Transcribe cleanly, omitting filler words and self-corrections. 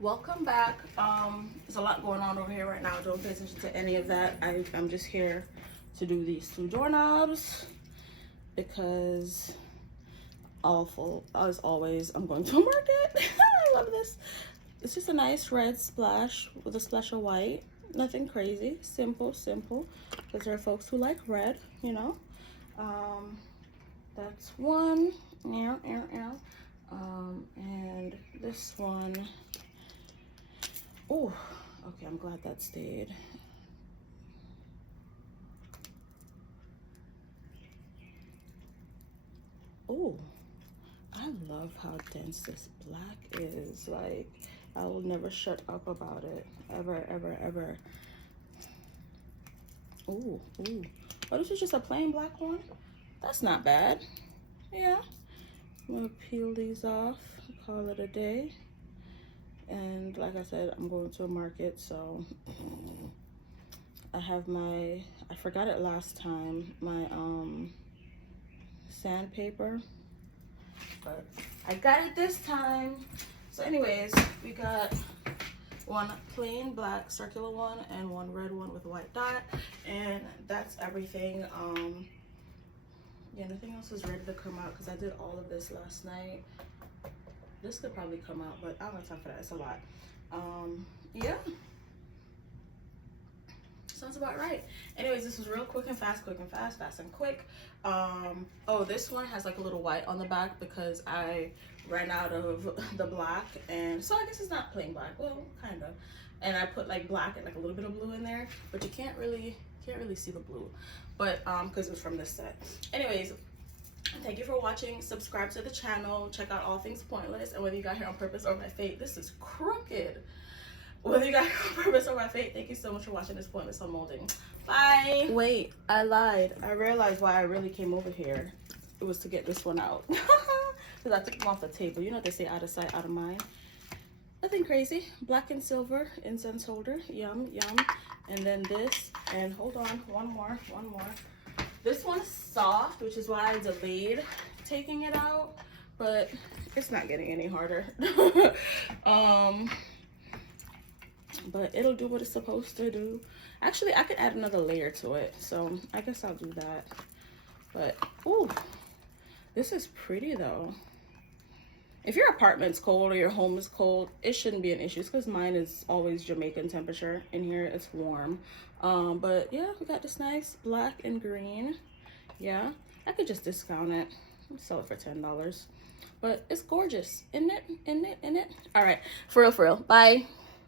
Welcome back. There's a lot going on over here right now. Don't pay attention to any of that. I'm just here to do these two doorknobs because awful as always I'm going to a market. I love this. It's just a nice red splash with a splash of white. Nothing crazy. Simple because there are folks who like red, you know. That's one. And this one. Oh, okay, I'm glad that stayed. Oh, I love how dense this black is. Like, I will never shut up about it. Ever. Oh, this is just a plain black one? That's not bad. Yeah. I'm gonna peel these off, call it a day. And like I said, I'm going to a market, so I have I forgot it last time, my sandpaper, but I got it this time. So anyways, we got one plain black circular one and one red one with a white dot, and that's everything. Yeah, nothing else is ready to come out because I did all of this last night. This could probably come out, but I don't have time for that. It's a lot. Yeah. Sounds about right. Anyways, this was real quick and fast and quick. Oh, this one has like a little white on the back because I ran out of the black, and so I guess it's not plain black. Well, kind of. And I put like black and like a little bit of blue in there, but you can't really see the blue, but because it was from this set. Anyways, thank you for watching. Subscribe to the channel. Check out All Things Pointless. And whether you got here on purpose or by fate, this is crooked. Whether you got here on purpose or by fate, thank you so much for watching this pointless unmolding. Bye. Wait, I lied. I realized why I really came over here. It was to get this one out. Because I took them off the table. You know what they say, out of sight, out of mind. Nothing crazy. Black and silver incense holder. Yum. And then this. And hold on. One more. This one's soft, which is why I delayed taking it out, but it's not getting any harder. But it'll do what it's supposed to do. Actually, I could add another layer to it, so I guess I'll do that. But ooh, this is pretty though. If your apartment's cold or your home is cold, it shouldn't be an issue because mine is always Jamaican temperature. In here it's warm. But yeah, we got this nice black and green. Yeah, I could just discount it, sell it for $10, but it's gorgeous, isn't it? All right, for real, bye.